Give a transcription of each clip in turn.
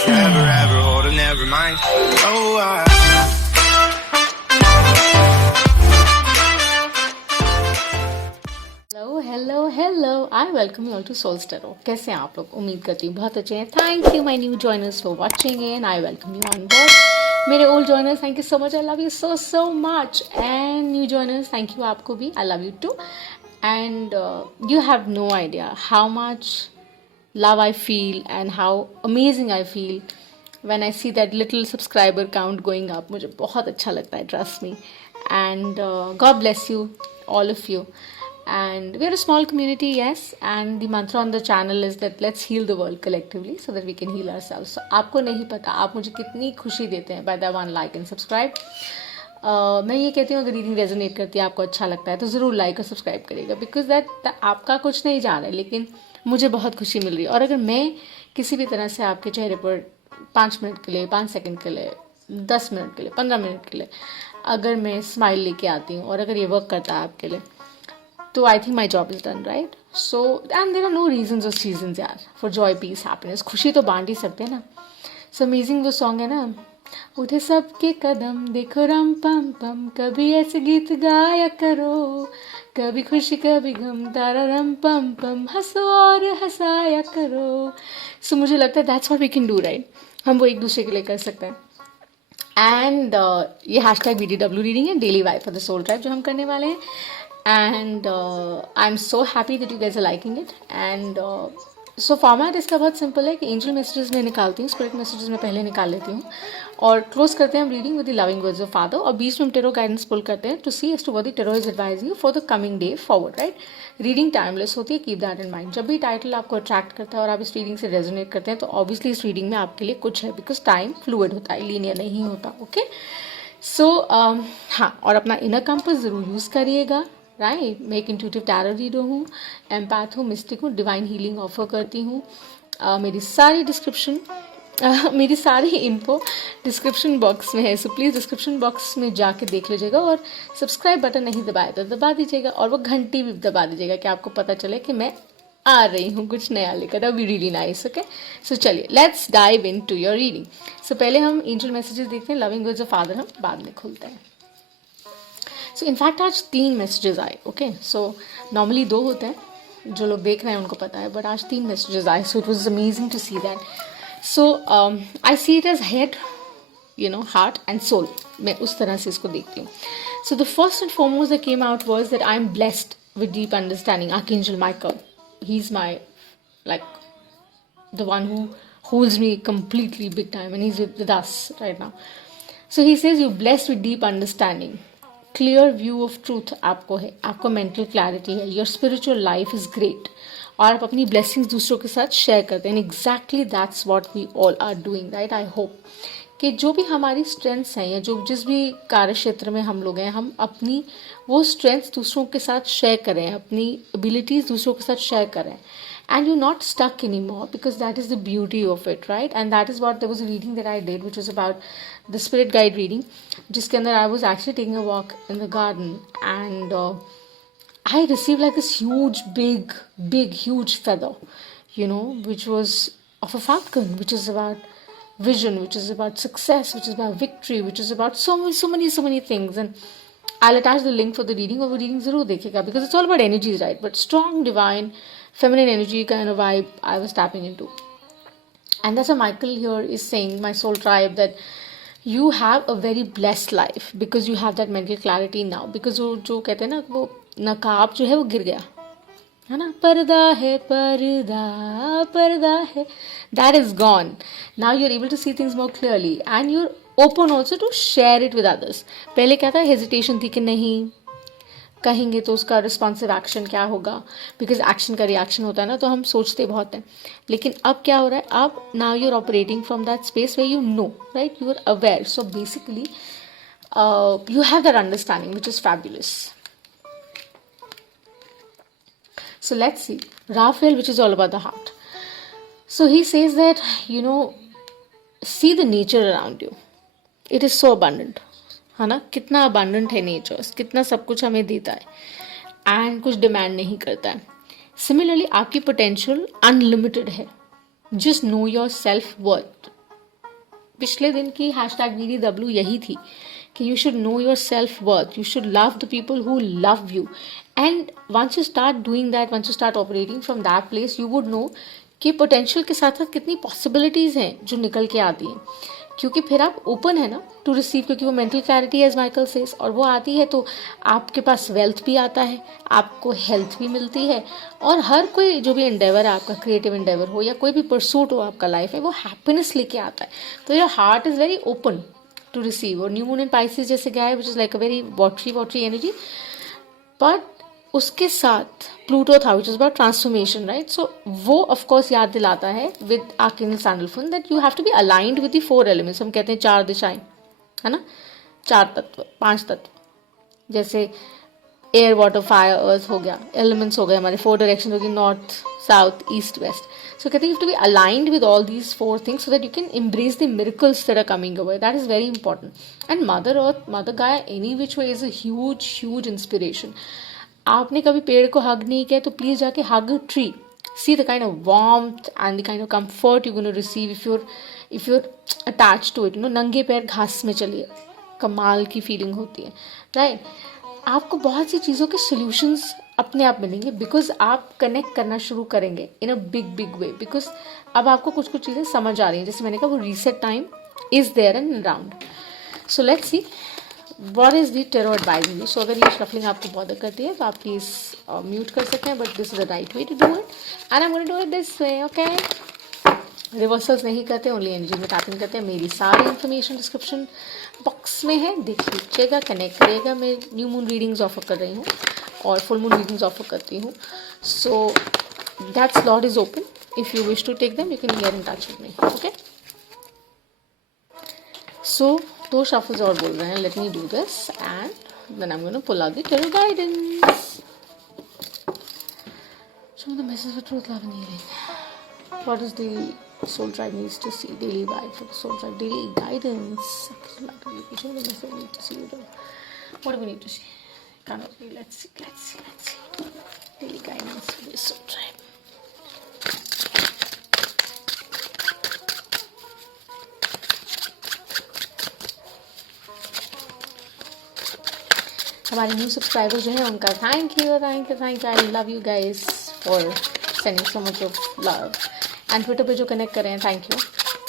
forever, ever hold or never mind. Oh, hello hello hello I welcome you all to Souls Tarot. कैसे हैं आप लोग? उम्मीद करती हूँ बहुत अच्छे हैं। Thank you my new joiners for watching and I welcome you on board. मेरे old joiners thank you so much, I love you so so much. And new joiners thank you, आपको भी I love you too. And you have no idea how much love I feel and how amazing I feel when I see that little subscriber count going up. मुझे बहुत अच्छा लगता है, trust me. And God bless you, all of you. And we are a small community, yes. And the mantra on the channel is that let's heal the world collectively so that we can heal ourselves. So आपको नहीं पता आप मुझे कितनी खुशी देते हैं by the one like and subscribe. मैं ये कहती हूँ अगर रीडिंग रेजोनेट करती है, आपको अच्छा लगता है तो ज़रूर लाइक और सब्सक्राइब करिएगा, बिकॉज दैट आपका कुछ नहीं जा रहा है लेकिन मुझे बहुत खुशी मिल रही है। और अगर मैं किसी भी तरह से आपके चेहरे पर 5 मिनट के लिए, 5 सेकंड के लिए, 10 मिनट के लिए, 15 मिनट के लिए अगर मैं स्माइल लेके आती हूँ और अगर ये वर्क करता है आपके लिए, तो I think my job is done, right? So and there are no reasons और सीजन्स यार फॉर जॉय, पीस, हैप्पीनेस। खुशी तो बांट ही सकते हैं ना। सो अमेजिंग वो सॉन्ग है ना, उठे सबके कदम देखो रम पम पम, कभी ऐसे गीत गाया करो, कभी खुशी कभी गम, तारा रम पम पम, हंसो और हंसाया करो। सो मुझे लगता है that's what we can do, right? हम वो एक दूसरे के लिए कर सकते हैं। एंड ये हैशटैग BDW रीडिंग है, daily vibe for the soul tribe, जो हम करने वाले हैं। And I am so happy that you guys are liking it. And so format इसका बहुत सिंपल है कि एंजल मैसेजेस मैं निकालती हूँ, स्पिरिट मैसेजेस मैं पहले निकाल लेती हूँ और क्लोज करते हैं हम reading with the loving words of father, और बीच में हम टेरो गाइडेंस पुल करते हैं to see as to what the tarot is advising you for the coming day forward, right? Reading timeless होती है, कीप दैट इन माइंड। जब भी टाइटल आपको अट्रैक्ट करता है और आप इस रीडिंग से रेजोनेट करते हैं तो ऑब्वियसली इस रीडिंग में आपके लिए कुछ है, बिकॉज टाइम फ्लूइड होता है, लीनियर नहीं होता, ओके? सो हाँ, और अपना इनर कंपास ज़रूर यूज़ करिएगा, राइट? मैं एक इंट्यूटिव टैरो रीडर हूँ, एम्पैथ हूँ, मिस्टिक हूँ, डिवाइन हीलिंग ऑफर करती हूँ। मेरी सारी डिस्क्रिप्शन मेरी सारी इन्फो डिस्क्रिप्शन बॉक्स में है, सो प्लीज़ डिस्क्रिप्शन बॉक्स में जाके देख लीजिएगा। और सब्सक्राइब बटन नहीं दबाया तो दबा दीजिएगा, और वो घंटी भी दबा दीजिएगा कि आपको पता चले कि मैं आ रही हूँ कुछ नया लेकर। That be really nice, okay? So चलिए let's dive into your reading. So पहले हम एंजल मैसेजेस देखते हैं, लविंग वर्ड्स ऑफ फादर हम बाद में खोलते हैं। सो इनफैक्ट आज 3 मैसेजेस आए, ओके? सो नॉर्मली 2 होते हैं, जो लोग देख रहे हैं उनको पता है, बट आज 3 मैसेजेस आए, so it was amazing to see that. So I see it as head, you know, heart and soul. मैं उस तरह से इसको देखती हूँ। So the first and foremost that came out was that I am blessed with deep understanding. Archangel Michael, he is my like the one who holds me completely big time, and he's with us right now. So he says you're blessed with deep understanding, clear view of truth आपको है, आपको mental clarity है, your spiritual life is great, और आप अपनी blessings दूसरों के साथ शेयर करते हैं। exactly that's what we all are doing, right? I hope कि जो भी हमारी स्ट्रेंथ्स हैं या जो जिस भी कार्य क्षेत्र में हम लोग हैं, हम अपनी वो स्ट्रेंथ्स दूसरों के साथ शेयर करें, अपनी एबिलिटीज़ दूसरों के साथ शेयर करें, and you're not stuck anymore, because that is the beauty of it, right? And that is what, there was a reading that I did which was about the spirit guide reading, जिसके अंदर I was actually taking a walk in the garden, and I received like this huge huge feather, you know, which was of a falcon, which is about vision, which is about success, which is about victory, which is about so many things. And I'll attach the link for the reading, और वो reading ज़रूर देखिएगा, because it's all about energies, right? But strong divine feminine energy kind of vibe I was tapping into. And that's why Michael here is saying, my soul tribe, that you have a very blessed life because you have that mental clarity now. Because वो जो कहते हैं ना, वो नकाब जो है वो गिर गया है ना, पर्दा है पर्दा है, that is gone. Now you're able to see things more clearly and you're open also to share it with others. पहले क्या था, हेजिटेशन थी कि नहीं कहेंगे तो उसका रिस्पॉन्सिव एक्शन क्या होगा, बिकॉज एक्शन का रिएक्शन होता है ना, तो हम सोचते बहुत हैं। लेकिन अब क्या हो रहा है, अब now you are operating from that space way you know, right? You are aware, so basically you have that understanding, which is fabulous. So let's see Raphael, which is all about the heart. So he says that, you know, see the nature around you, it is so abundant, है ना? कितना abundant है nature, कितना सब कुछ हमें देता है एंड कुछ डिमांड नहीं करता है। सिमिलरली आपकी पोटेंशियल अनलिमिटेड है, just know your self worth, पिछले दिन की #VDW यही थी कि you should know your self-worth, you should love the people who love you, and once you start doing that, once you start operating from that place, you would know कि potential के साथ साथ कितनी possibilities हैं जो निकल के आती हैं, क्योंकि फिर आप ओपन है ना टू रिसीव, क्योंकि वो mental clarity as Michael says, और वो आती है तो आपके पास वेल्थ भी आता है, आपको हेल्थ भी मिलती है, और हर कोई जो भी एंडेवर है आपका, क्रिएटिव एंडेवर हो या कोई भी परसूट हो आपका लाइफ है, वो हैप्पीनेस लेके आता है। तो your heart is very open to receive. और न्यू मून इन पाइसेस जैसे गया है which is like a very watery energy, but उसके साथ प्लूटो था which is about transformation, right. So वो ऑफकोर्स याद दिलाता है with archangel Sandalphon that you have to be aligned with the 4 elements. हम कहते हैं 4 दिशाएं, है ना, 4 तत्व, 5 तत्व, जैसे एयर वाटर फायर अर्थ हो गया, एलिमेंट्स हो गए हमारे, 4 डायरेक्शन हो गई, north south east west. So कहते हैं you have to be aligned with all these 4 things so that you can embrace द miracles that are coming away. That is very important. And Mother Earth, Mother Gaia, any which way is a huge inspiration. आपने कभी पेड़ को हग नहीं किया तो please जाके hug tree, see the kind of warmth and the kind of comfort you gonna receive if you're attach to it. नंगे पैर घास में चलिए, कमाल की फीलिंग होती है, राइट। आपको बहुत सी चीज़ों के सोल्यूशंस अपने आप मिलेंगे बिकॉज आप कनेक्ट करना शुरू करेंगे इन अ बिग वे, बिकॉज अब आपको कुछ चीज़ें समझ आ रही हैं, जैसे मैंने कहा वो reset time is there and around. So let's see what is the tarot advising you. So अगर ये shuffling आपको बॉदर करती है तो आप प्लीज म्यूट कर सकते हैं, but this is the right way to do it and I am going to do it this way, okay. Reversals नहीं करते, ओनली एनर्जी में टैपिंग करते हैं। मेरी सारी इन्फॉर्मेशन डिस्क्रिप्शन बॉक्स में है, देख लीजिएगा, कनेक्ट करिएगा। मैं न्यू मून रीडिंग्स ऑफर कर रही हूँ और फुल मून रीडिंग्स ऑफर करती हूँ, so that slot is open. If you wish to take them you can get in touch with me, okay. So 2 shuffles और बोल रहे हैं, let me do this and then I am gonna pull out the tarot guidance. Show the message for truth, love and healing. What does the soul tribe needs to see? Daily vibe for the soul tribe, daily guidance. Show the message we need to see. What do we need to see? Cannot be. Let's see. Daily guidance for the soul tribe. हमारे new subscriber जो हैं उनका thank you, I love you guys for sending so much of love, and Twitter पे जो connect कर रहे हैं thank you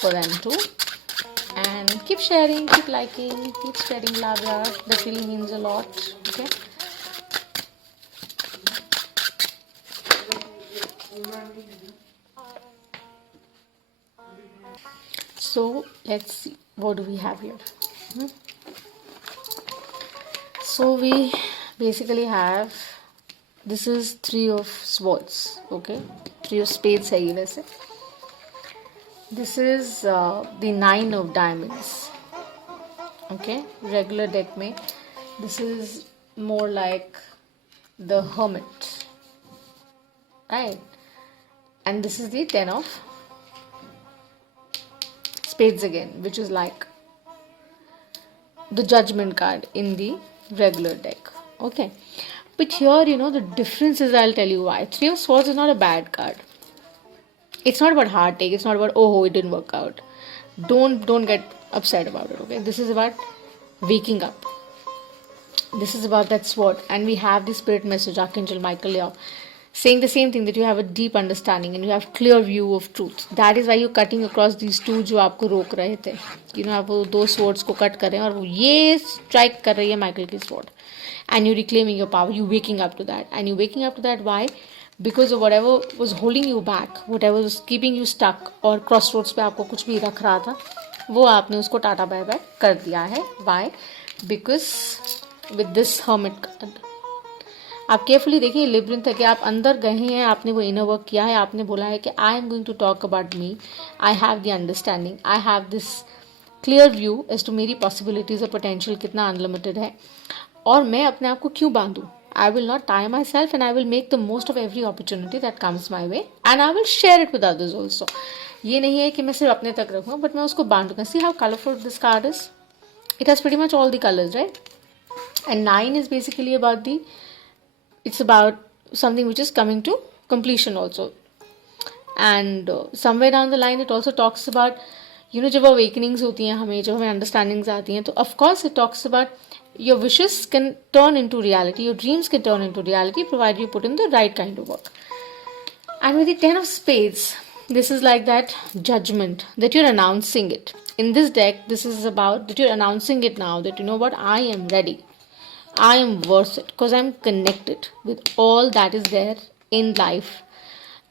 for them too, and keep sharing, keep liking, keep spreading love यार, that really means a lot, okay. So let's see what do we have here. So we basically have, this is 3 of swords, okay, 3 of spades है ये वैसे. This is the 9 of diamonds, okay. Regular deck में this is more like the hermit, right, and this is the 10 of spades again, which is like the judgment card in the regular deck, okay. But here, you know, the difference is, I'll tell you why. 3 of swords is not a bad card. It's not about heartache, it's not about oh it didn't work out. Don't get upset about it, okay. This is about waking up. This is about that sword, and we have the spirit message, Archangel Michael Yao, saying the same thing, that you have a deep understanding and you have clear view of truth. That is why you're cutting across these 2 जो आपको रोक रहे थे, you know, आप वो 2 swords को cut कर रहे हैं और वो ये strike कर रही है माइकल की sword, and you reclaiming your power, you waking up to that, and you waking up to that why? Because of whatever was holding you back, whatever was keeping you stuck, और crossroads पे आपको कुछ भी रख रहा था, वो आपने उसको टाटा बाय बाय कर दिया है. Why? Because with this hermit card, आप केयरफुली देखिए, लिब्रिंथ है कि आप अंदर गए हैं, आपने वो इनर वर्क किया है, आपने बोला है कि I am going to talk about me, I have the understanding, I have this clear view as to मेरी पॉसिबिलिटीज़ और पोटेंशियल कितना अनलिमिटेड है, और मैं अपने आप को क्यों बांधूँ. I will not tie myself and I will make the most of every opportunity that comes my way, and I will share it with others also. ये नहीं है कि मैं सिर्फ अपने तक रखूँ, बट मैं उसको बांटूंगा. See how colourful this card is, it has pretty much all the colours, right. And 9 is basically about the, it's about something which is coming to completion also, and somewhere down the line it also talks about जब अवेकनिंग्स होती हैं हमें, जब हमें understandings आती हैं, तो of course it talks about your wishes can turn into reality, your dreams can turn into reality provided you put in the right kind of work. And with the 10 of spades, this is like that judgment that you're announcing it. In this deck, this is about that you're announcing it now, that you know what, I am ready. I am worth it because I'm connected with all that is there in life.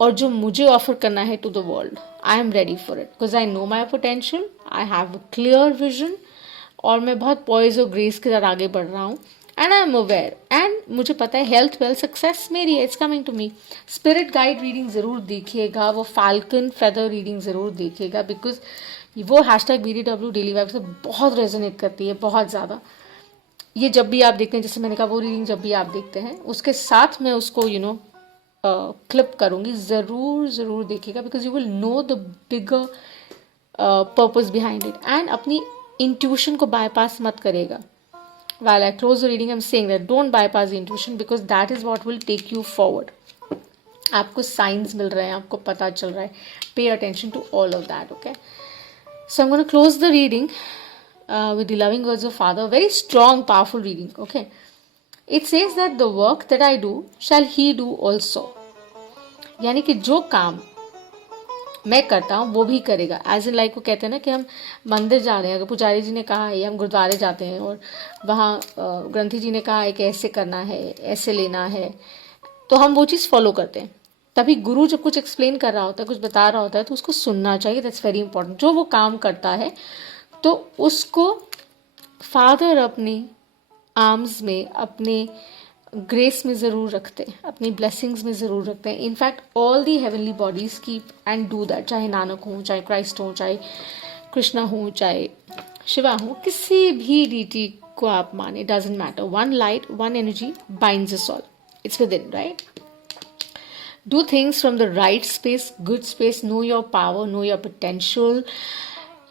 और जो मुझे offer करना है to the world, I am ready for it because I know my potential, I have a clear vision, और मैं बहुत poise और grace के साथ आगे बढ़ रहा हूँ. एंड आई एम अवेयर, एंड मुझे पता है हेल्थ वेल्थ सक्सेस मेरी है, it's coming to me. Spirit guide reading ज़रूर देखिएगा, वो फाल्कन फेदर रीडिंग ज़रूर देखिएगा, बिकॉज वो हैशटैग BDW डेली वाइब से बहुत रेजोनेट करती है, बहुत ज़्यादा. ये जब भी आप देखते हैं, जैसे मैंने कहा वो रीडिंग जब भी आप देखते हैं उसके साथ मैं उसको क्लिप करूँगी, ज़रूर देखिएगा, because you will know the bigger purpose behind it. And अपनी इंट्यूशन को बाईपास मत करेगा. While I close the reading, I'm saying that don't bypass the intuition because that is what will take you forward. आपको science मिल रहे हैं, आपको पता चल रहा है. Pay attention to all of that, okay? So I'm going to close the reading with the loving words of Father. Very strong, powerful reading, okay? It says that the work that I do shall he do also. यानी कि जो काम मैं करता हूँ वो भी करेगा. एज इन लाइक वो कहते हैं ना कि हम मंदिर जा रहे हैं, अगर पुजारी जी ने कहा है, हम गुरुद्वारे जाते हैं और वहाँ ग्रंथी जी ने कहा है कि ऐसे करना है, ऐसे लेना है, तो हम वो चीज़ फॉलो करते हैं. तभी गुरु जब कुछ एक्सप्लेन कर रहा होता है, कुछ बता रहा होता है, तो उसको सुनना चाहिए. That's very important. जो वो काम करता है तो उसको फादर अपने आर्म्स में, अपने ग्रेस में ज़रूर रखते हैं, अपनी ब्लेसिंग्स में ज़रूर रखते हैं. In fact all the heavenly bodies keep and do that. चाहे नानक हो, चाहे क्राइस्ट हो, चाहे कृष्णा हो, चाहे शिवा हो, किसी भी डीटी को आप माने, doesn't matter. One light, one energy binds us all. It's with in, right? Do things from the right space, good space, know your power, know your potential.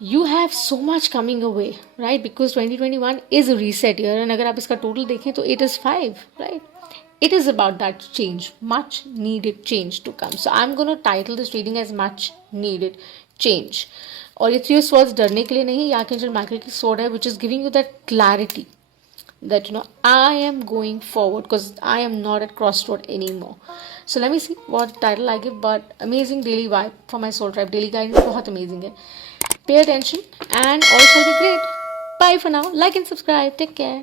You have so much coming away, right? Because 2021 is a reset year, and अगर आप इसका total देखें तो it is 5, right? It is about that change, much needed change to come. So I'm going to title this reading as much needed change. और ये 3 swords डरने के लिए नहीं, Archangel Michael की sword है, which is giving you that clarity that I am going forward because I am not at crossroad anymore. So let me see what title I give, but amazing daily vibe for my soul tribe. Daily guidance बहुत amazing है. Pay attention and all shall be great. Bye for now. Like and subscribe. Take care.